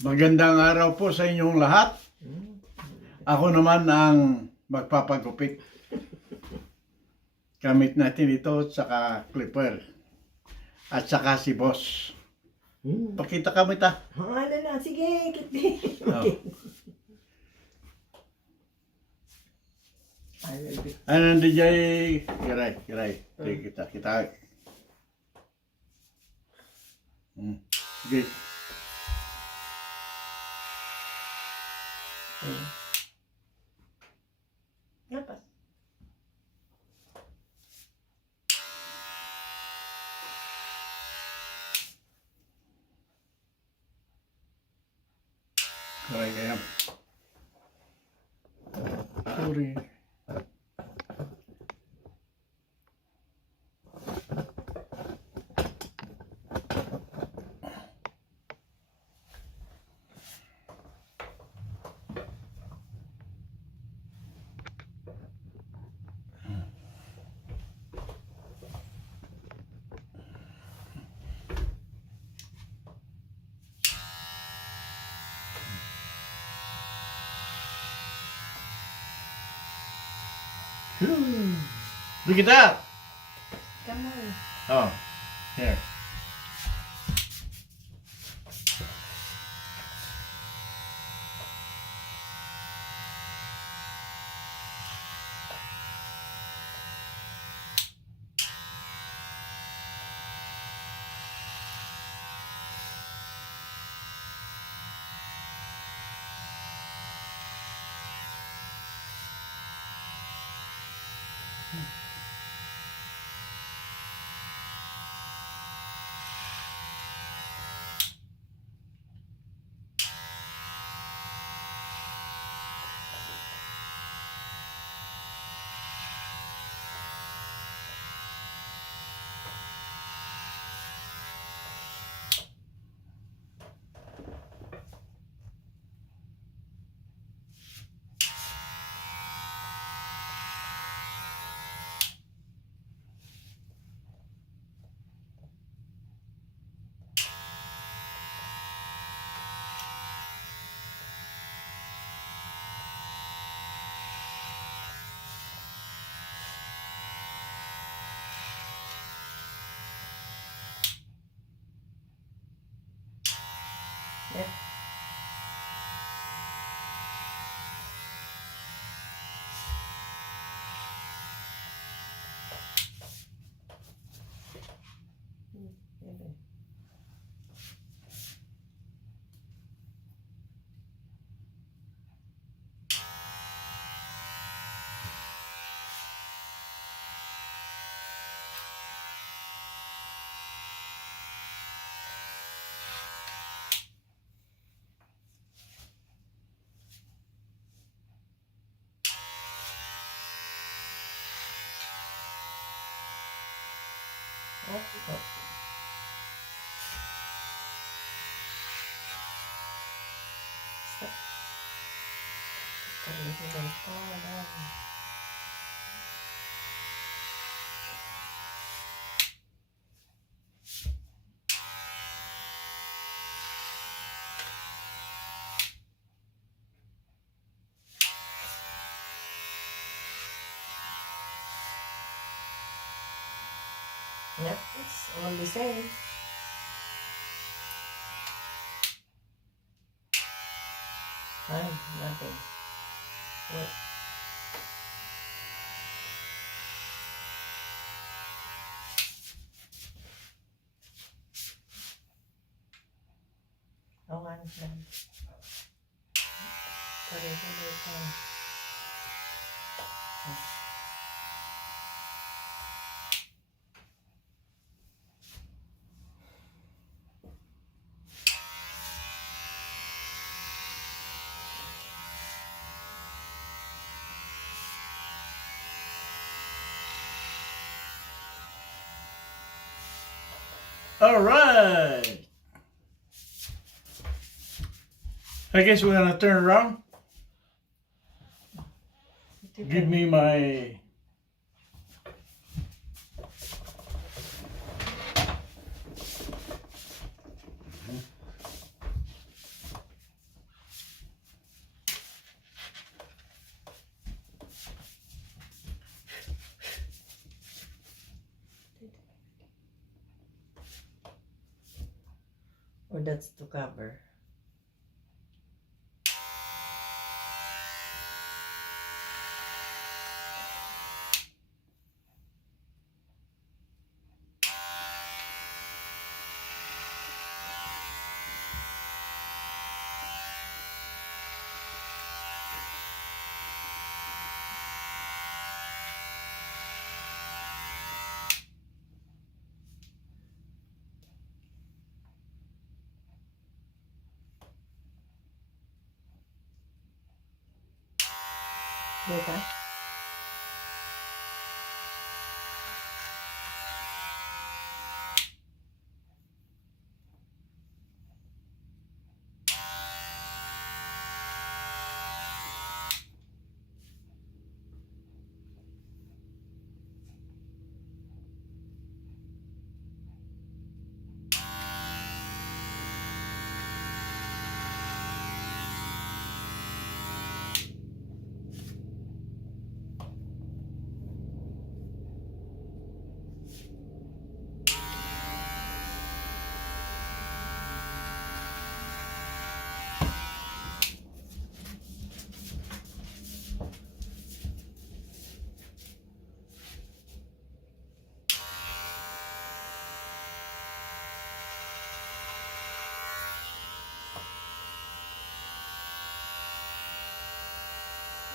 Magandang araw po sa inyong lahat. Ako naman ang magpapagupit. Gamit natin ito at saka clipper. At saka si boss. Pakita kami ta. Ano na, sige, kipi. Oh. Ano DJ? Kiray. Kita. Sige. Dapat. Kiray kaya. Sorry. Look at that. Come on. Oh, here. Yep. Oh. Stop. Yep, it's all the same. Nothing. What? Oh, I'm done. All right. I guess we're gonna turn around. Give me my Or that's to cover. Diba?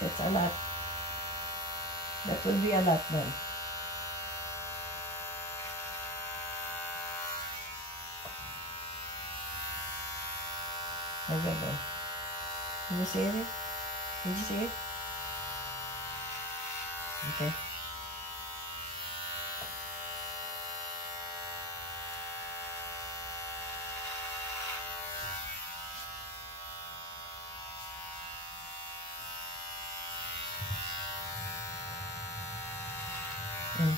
That's a lot. That will be a lot then. There we go. Did you see it? Did you see it? Okay. Mm.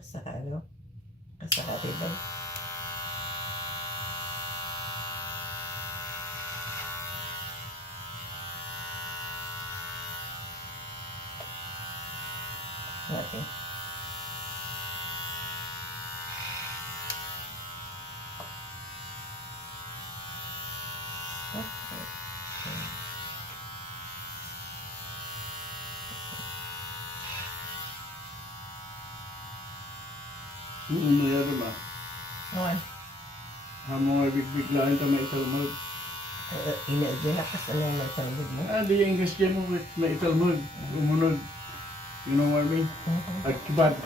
Kasaka ano? Kasaka ribbon. Okay. Okay. Meron ba? Ngayon, Hamong nga biglaan ta maitalmod. ina-adyan na kasi na yung magtalbog mo. Di English dyan mo with maitalmod. Umunod. You know what I mean? Agkibat.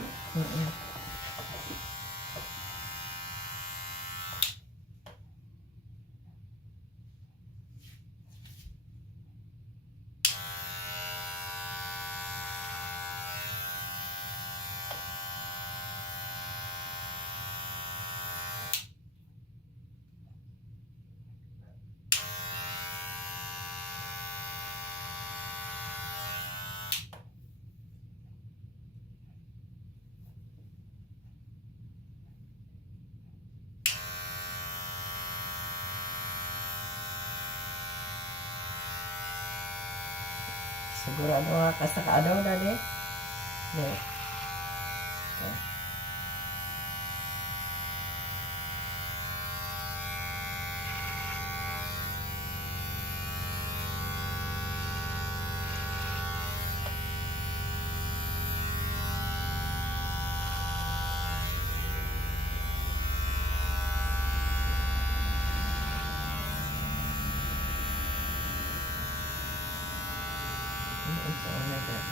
Sigurado nga kasaka ano dali? No. It's all like that.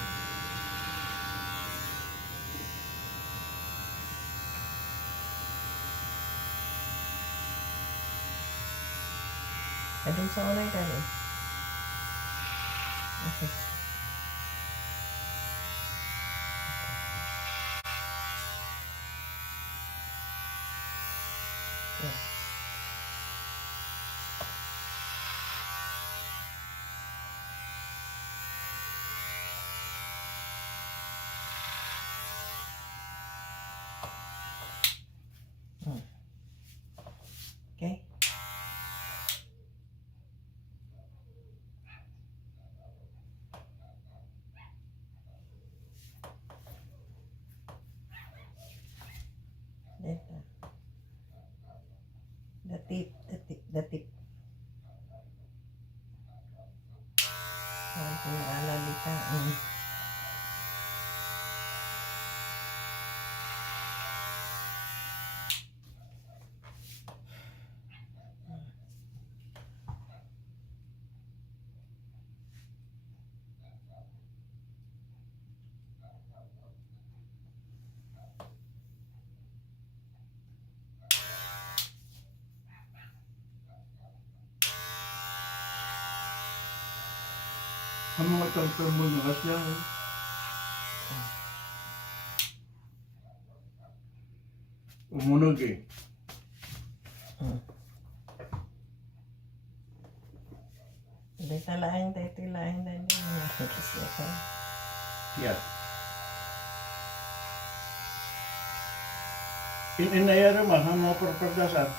Adun sa online dali. Okay. Yeah. Okay. The tip. Ay, pinaalala ka. Ang mga tangtang mo na kasi umunog eh. Dahil talain dahil kasi ako. Yeah. Inayara mah ang mga perperdasan.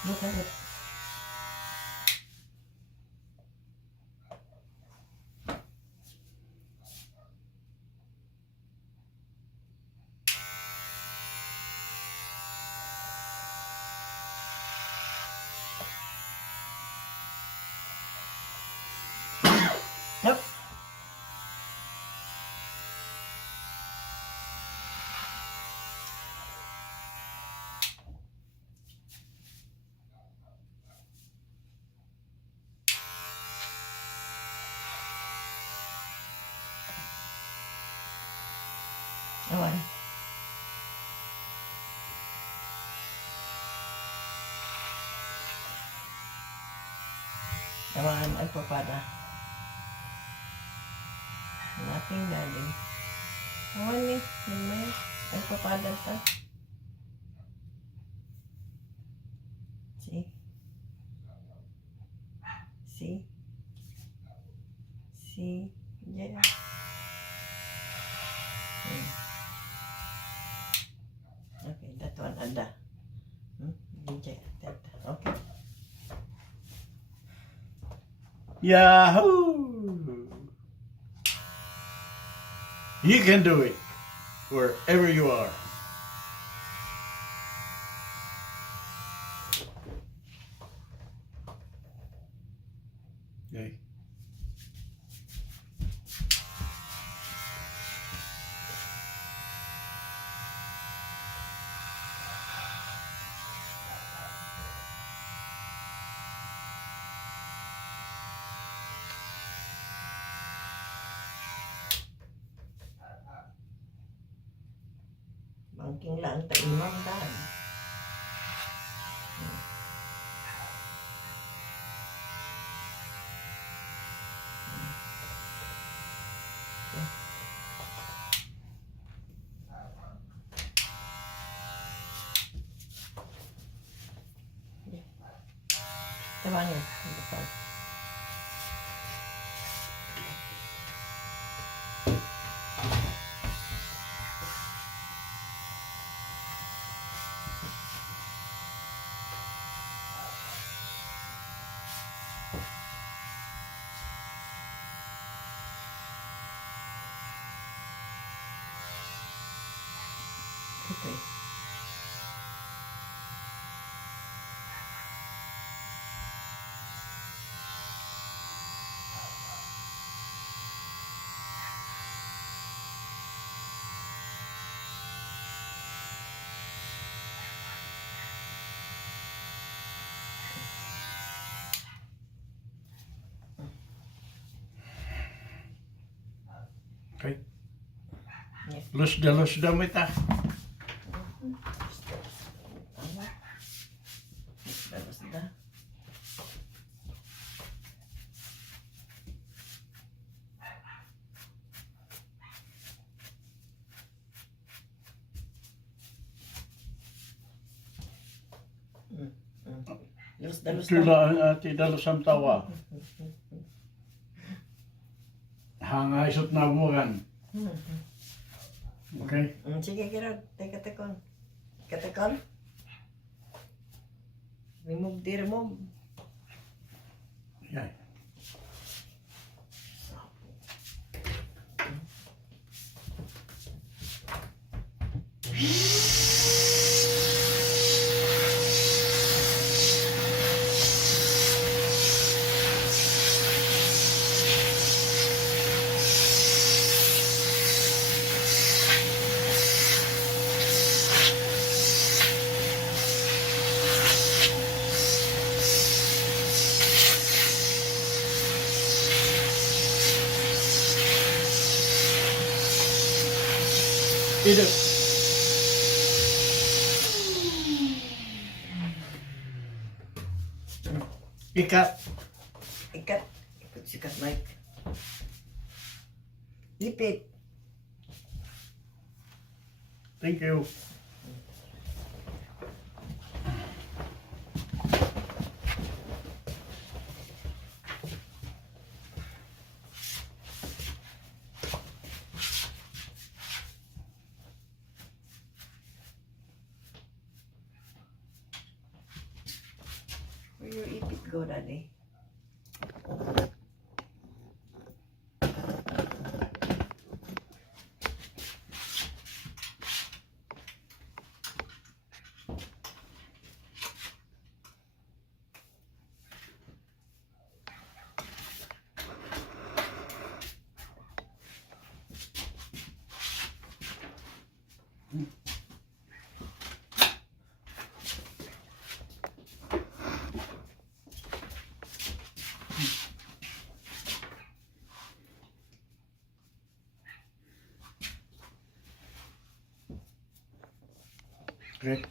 Look at it. Nope. Awan. Awan, agpapada. Nothing galing. Awan ni, may agpapada ta. See? See? See? Yeah. Okay, that one ada. DJ, that. Okay. Yahoo! You can do it wherever you are. Okay. Bangking lang ta imam dan. Tawangin. Depan. Okay. Okay. Yes. Lusda mo ita. Sudah. Dalos-dalos Tula ang ati dalos ang tawa. Hangay isot na buwan. Okay? Sige, Gerard. Teka-tekon. Teka-tekon. Remove di remove. Yan. Ito. Ikat. Ikat. Ikot sikat, Mike. Lipit. Thank you. Where your ipit go, Daddy? Okay.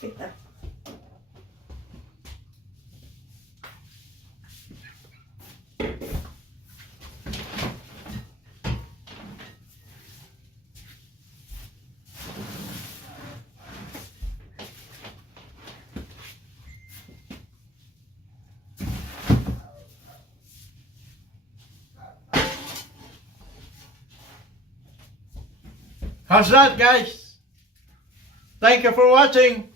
Kita. How's that, guys? Thank you for watching.